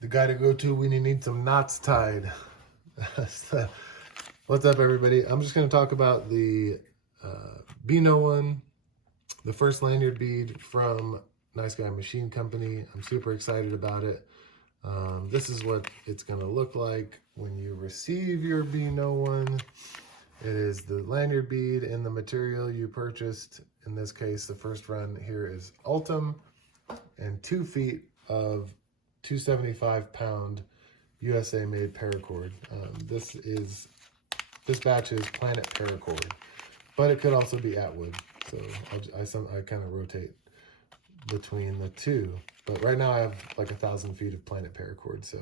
the guy to go to when you need some knots tied. What's up, everybody? I'm just going to talk about the BNo1, the first lanyard bead from Nice Guy Machine Company. I'm super excited about it. This is what it's going to look like when you receive your BNo1. It is the lanyard bead and the material you purchased. In this case, the first run here is Ultim and 2 feet of 275-pound USA-made paracord. This batch is Planet Paracord, but it could also be Atwood. So I kind of rotate between the two. But right now I have like 1,000 feet of Planet Paracord. So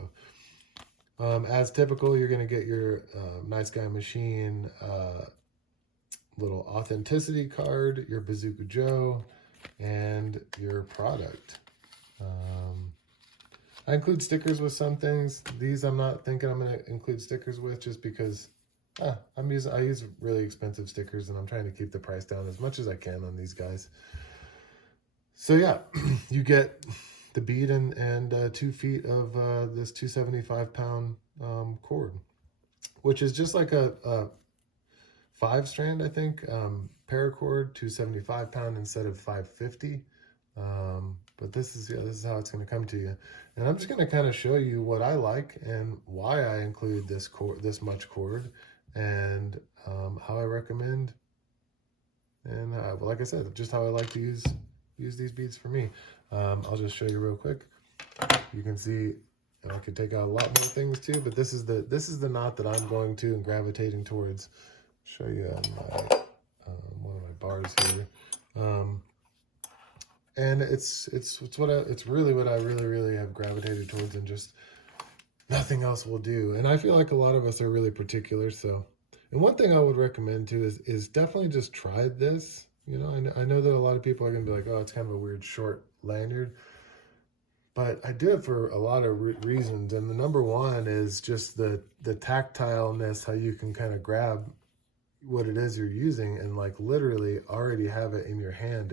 as typical, you're going to get your Nice Guy Machine little authenticity card, your Bazooka Joe, and your product. I include stickers with some things. These I'm not thinking I'm going to include stickers with just because I use really expensive stickers and I'm trying to keep the price down as much as I can on these guys. So yeah, you get the bead and 2 feet of this 275-pound cord, which is just like a 5-strand, I think, paracord, 275-pound instead of 550. But this is how it's going to come to you. And I'm just going to kind of show you what I like and why I include this much cord, and how I recommend, and like I said, just how I like to use these beads for me. I'll just show you real quick. You can see, and I could take out a lot more things too, but this is the knot that I'm going to and gravitating towards. Show you my one of my bars here. And it's really what I really have gravitated towards, and just nothing else will do. And I feel like a lot of us are really particular. So, and one thing I would recommend too is definitely just try this. You know, I know that a lot of people are gonna be like, oh, it's kind of a weird short lanyard, but I do it for a lot of reasons. And the number one is just the tactileness, how you can kind of grab what it is you're using and like literally already have it in your hand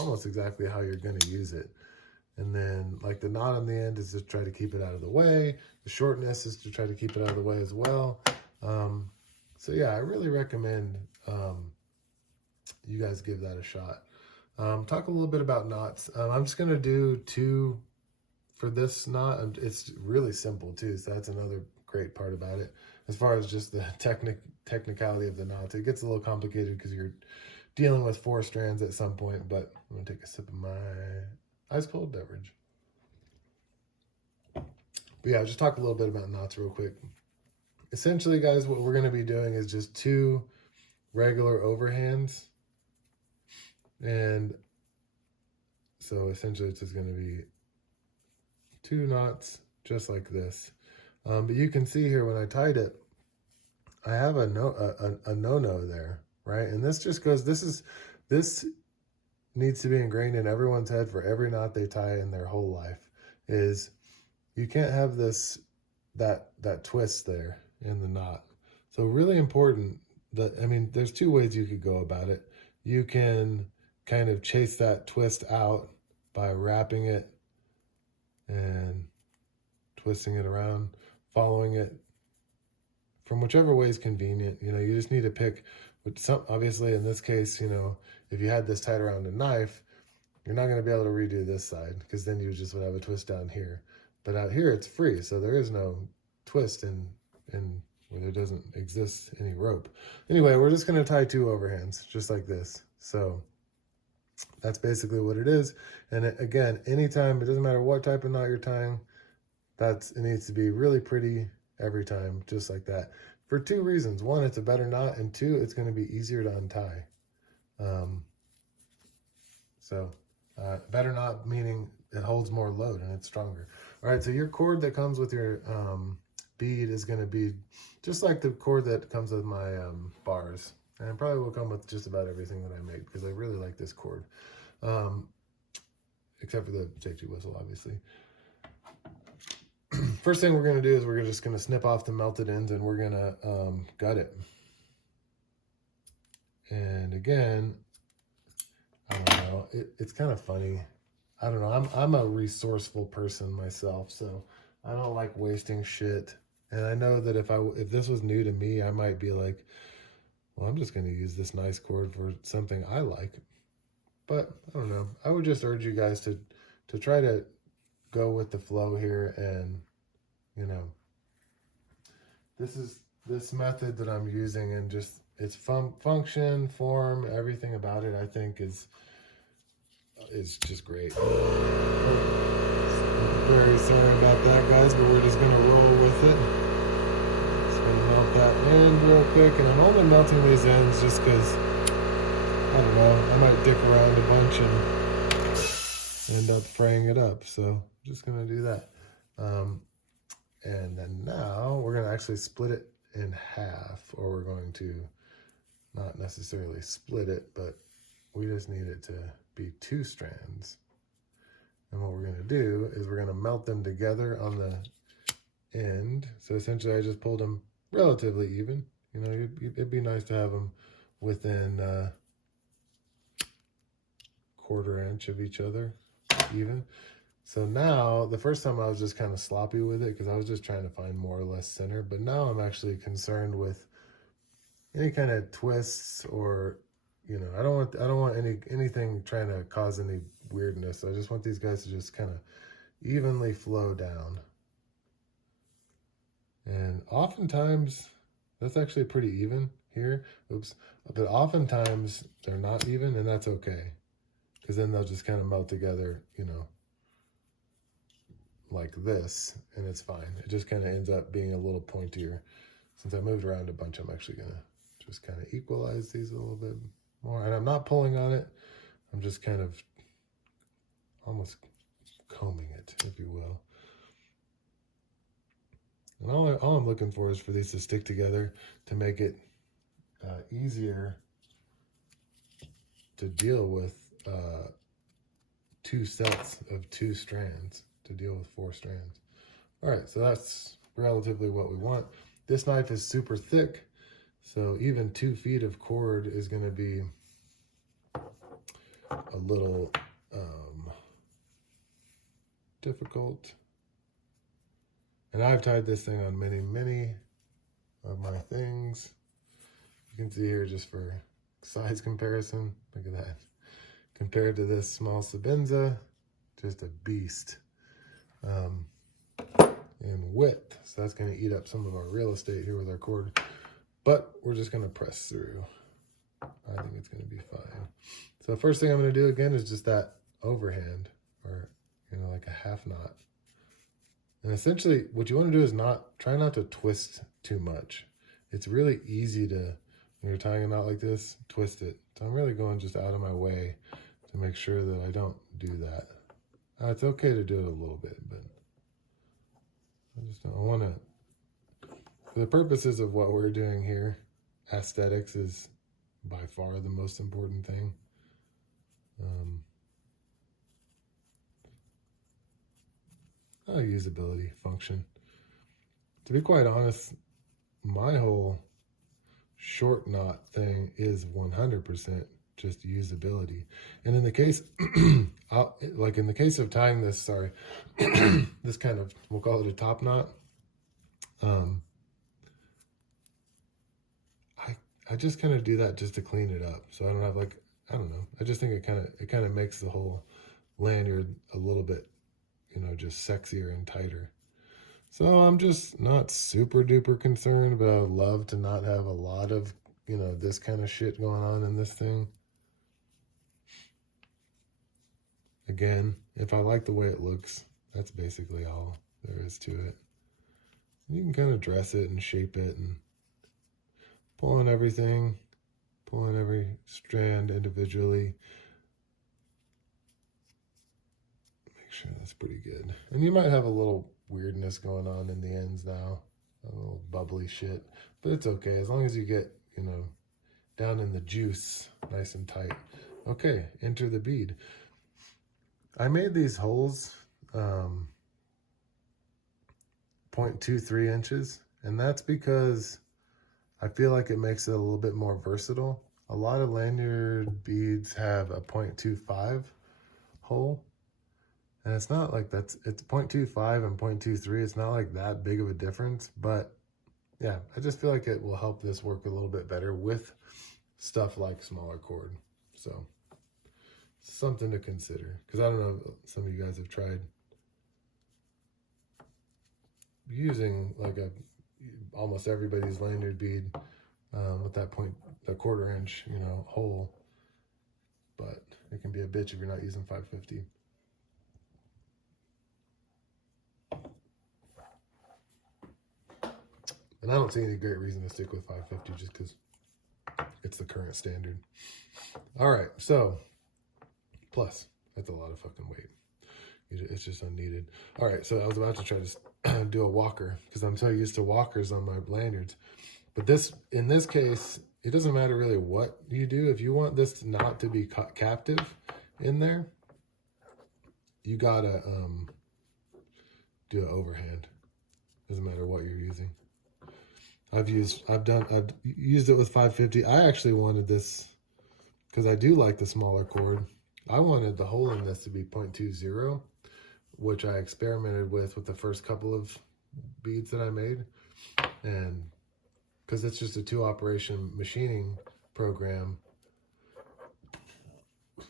almost exactly how you're going to use it. And then like the knot on the end is to try to keep it out of the way. The shortness is to try to keep it out of the way as well. So yeah, I really recommend you guys give that a shot. Talk a little bit about knots. I'm just going to do 2 for this knot. It's really simple too, so that's another great part about it. As far as just the technicality of the knots, it gets a little complicated because you're dealing with 4 strands at some point. But I'm gonna take a sip of my ice cold beverage. But yeah, I'll just talk a little bit about knots real quick. Essentially, guys, what we're gonna be doing is just 2 regular overhands, and so essentially it's just gonna be 2 knots just like this. But you can see here when I tied it, I have a no-no there, right? And this just goes, this needs to be ingrained in everyone's head for every knot they tie in their whole life, is you can't have that twist there in the knot. So really important there's 2 ways you could go about it. You can kind of chase that twist out by wrapping it and twisting it around, following it from whichever way is convenient. You know, you just need to pick obviously in this case, you know, if you had this tied around a knife, you're not going to be able to redo this side because then you just would have a twist down here. But out here it's free, so there is no twist in where there doesn't exist any rope. Anyway, we're just going to tie 2 overhands just like this. So that's basically what it is. And again, anytime, it doesn't matter what type of knot you're tying, it needs to be really pretty every time, just like that. For 2 reasons. 1, it's a better knot, and 2, it's going to be easier to untie. Better knot meaning it holds more load and it's stronger. All right, so your cord that comes with your bead is going to be just like the cord that comes with my bars. And it probably will come with just about everything that I make because I really like this cord. Except for the safety whistle, obviously. First thing we're going to do is we're just going to snip off the melted ends and we're going to gut it. And again, I don't know, it's kind of funny. I don't know, I'm a resourceful person myself, so I don't like wasting shit. And I know that if this was new to me, I might be like, well, I'm just going to use this nice cord for something I like. But I don't know. I would just urge you guys to try to go with the flow here, and you know, this method that I'm using, and just its function, form, everything about it, I think is just great. Very sorry about that, guys, but we're just gonna roll with it. Just gonna melt that end real quick, and I'm only melting these ends just because, I don't know, I might dick around a bunch and end up fraying it up. So I'm just gonna do that. And then now we're gonna actually split it in half, or we're going to not necessarily split it, but we just need it to be 2 strands. And what we're gonna do is we're gonna melt them together on the end. So essentially I just pulled them relatively even. You know, it'd be nice to have them within 1/4 inch of each other, even. So now, the first time I was just kind of sloppy with it because I was just trying to find more or less center, but now I'm actually concerned with any kind of twists, or, you know, I don't want anything trying to cause any weirdness. I just want these guys to just kind of evenly flow down. And oftentimes that's actually pretty even here. Oops. But oftentimes they're not even, and that's okay, because then they'll just kind of melt together, you know, like this, and it's fine. It just kind of ends up being a little pointier. Since I moved around a bunch, I'm actually gonna just kind of equalize these a little bit more. And I'm not pulling on it. I'm just kind of almost combing it, if you will. And all I'm looking for is for these to stick together to make it easier to deal with 2 sets of 2 strands, to deal with 4 strands. All right, so that's relatively what we want. This knife is super thick, so even 2 feet of cord is going to be a little difficult. And I've tied this thing on many of my things. You can see here, just for size comparison, look at that. Compared to this small Sabenza, just a beast in width. So that's going to eat up some of our real estate here with our cord. But we're just going to press through. I think it's going to be fine. So the first thing I'm going to do again is just that overhand, or, you know, like a half knot. And essentially what you want to do is try not to twist too much. It's really easy to, when you're tying a knot like this, twist it. So I'm really going just out of my way to make sure that I don't do that. It's okay to do it a little bit, but I want to, for the purposes of what we're doing here, aesthetics is by far the most important thing. Usability, function. To be quite honest, my whole short knot thing is 100% just usability. And in the case, like in the case of tying this, sorry, this kind of, we'll call it a top knot. I just kind of do that just to clean it up, so I don't have, like, I don't know. I just think it kind of makes the whole lanyard a little bit, you know, just sexier and tighter. So I'm just not super duper concerned, but I would love to not have a lot of, you know, this kind of shit going on in this thing. Again, if I like the way it looks, that's basically all there is to it. You can kind of dress it and shape it and pull on everything, pull on every strand individually. Make sure that's pretty good. And you might have a little weirdness going on in the ends now, a little bubbly shit, but it's okay as long as you get, you know, down in the juice nice and tight. Okay, enter the bead. I made these holes 0.23 inches, and that's because I feel like it makes it a little bit more versatile. A lot of lanyard beads have a 0.25 hole, And it's not like it's 0.25 and 0.23. It's not like that big of a difference, but yeah, I just feel like it will help this work a little bit better with stuff like smaller cord. So something to consider, because I don't know if some of you guys have tried using like almost everybody's lanyard bead with that 1/4 inch, you know, hole, but it can be a bitch if you're not using 550. And I don't see any great reason to stick with 550 just because it's the current standard. All right, so plus that's a lot of fucking weight. It's just unneeded. All right, so I was about to try to do a walker because I'm so used to walkers on my lanyards. But in this case, it doesn't matter really what you do. If you want this not to be captive in there, you gotta do an overhand. Doesn't matter what you're using. I've used it with 550. I actually wanted this because I do like the smaller cord. I wanted the hole in this to be 0.20, which I experimented with the first couple of beads that I made. And because it's just a 2-operation machining program,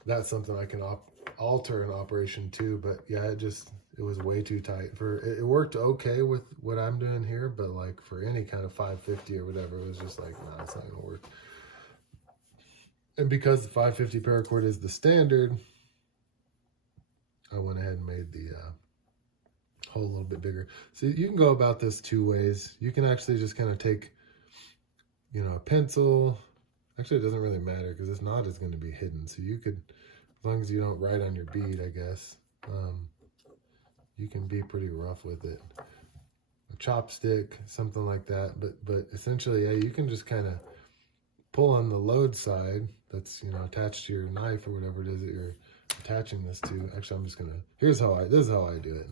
that's something I can alter in operation 2. But yeah, it was way too tight. It worked okay with what I'm doing here, but like for any kind of 550 or whatever, it was just like, nah, it's not gonna work. And because the 550 paracord is the standard, I went ahead and made the hole a little bit bigger. So you can go about this 2 ways. You can actually just kind of take, you know, a pencil. Actually, it doesn't really matter because this knot is going to be hidden. So you could, as long as you don't write on your bead, I guess, you can be pretty rough with it. A chopstick, something like that. But essentially, yeah, you can just kind of pull on the load side that's, you know, attached to your knife or whatever it is that you're attaching this to. Actually, I'm just gonna, this is how I do it.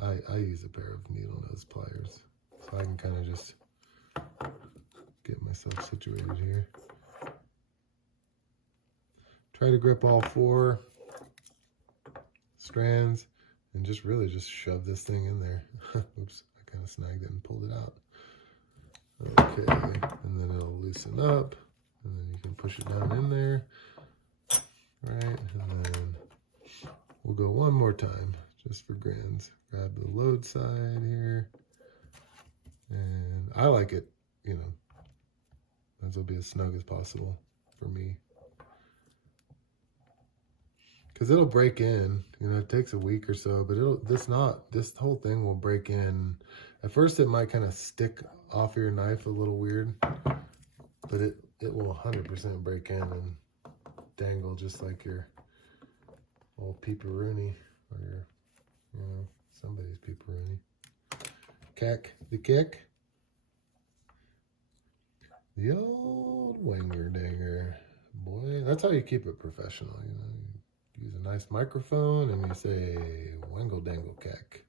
I use a pair of needle nose pliers, so I can kind of just get myself situated here. Try to grip all 4 strands and just really just shove this thing in there. Oops, I kind of snagged it and pulled it out. Okay, and then it'll loosen up, and then you can push it down in there. Right, and then we'll go one more time just for grins. Grab the load side here, and I like it, you know, as will be as snug as possible for me, because it'll break in. You know, it takes a week or so, but this whole thing will break in. At first, it might kind of stick off your knife a little weird, but it will 100% break in and dangle just like your old peeperoonie or your, you know, somebody's peeperoonie. The kick. The old winger dinger. Boy, that's how you keep it professional, you know. You use a nice microphone and you say, wangle dangle cack.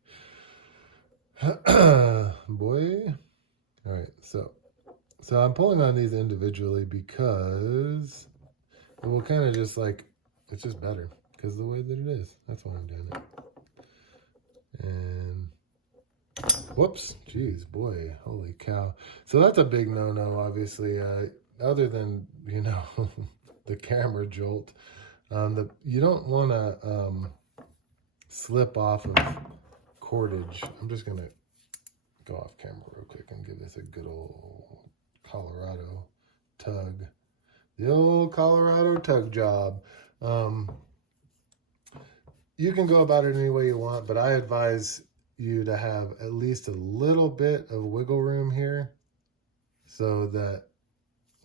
Boy. All right, so I'm pulling on these individually because it will kind of just like, it's just better because of the way that it is. That's why I'm doing it. And whoops, geez, boy, holy cow. So that's a big no-no, obviously. Other than, you know, the camera jolt, you don't want to slip off of cordage. I'm just gonna go off camera real quick and give this a good old Colorado tug. The old Colorado tug job. You can go about it any way you want, but I advise you to have at least a little bit of wiggle room here so that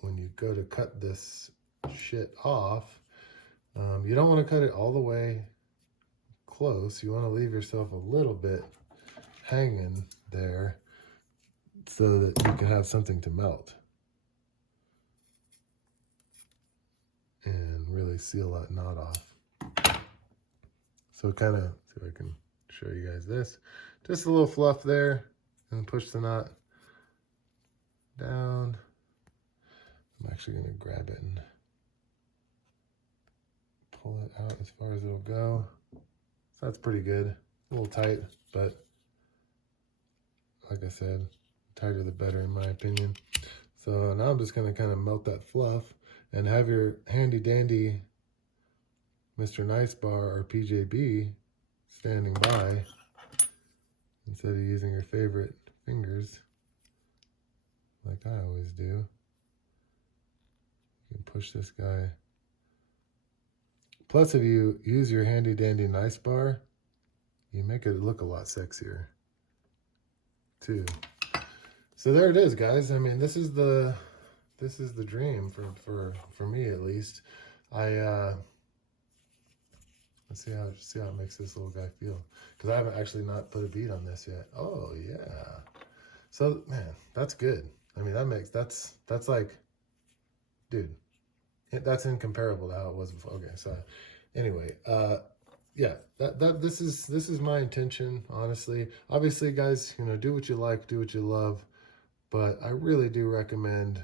when you go to cut this shit off, you don't want to cut it all the way close. You want to leave yourself a little bit hanging there so that you can have something to melt and really seal that knot off. So kind of, see if I can show you guys this. Just a little fluff there and push the knot down. I'm actually going to grab it and pull it out as far as it'll go. that's pretty good. A little tight, but like I said, tighter the better in my opinion. So now I'm just going to kind of melt that fluff and have your handy dandy Mr. Nice Bar or PJB standing by instead of using your favorite fingers like I always do. You can push this guy. Plus, if you use your handy dandy Nice Bar, you make it look a lot sexier too. So there it is, guys. I mean, this is the dream for me at least. Let's see how it makes this little guy feel, because I haven't actually not put a bead on this yet. Oh yeah. So man, that's good. I mean, that's like, dude, that's incomparable to how it was before. Okay, so anyway, yeah, this is my intention, honestly. Obviously, guys, you know, do what you like, do what you love, but I really do recommend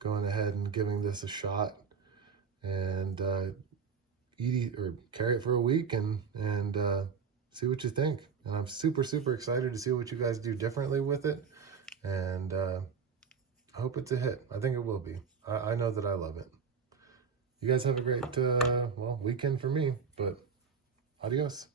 going ahead and giving this a shot and eat or carry it for a week and see what you think. And I'm super excited to see what you guys do differently with it, and I hope it's a hit. I think it will be. I know that I love it. You guys have a great well, weekend for me, but adios.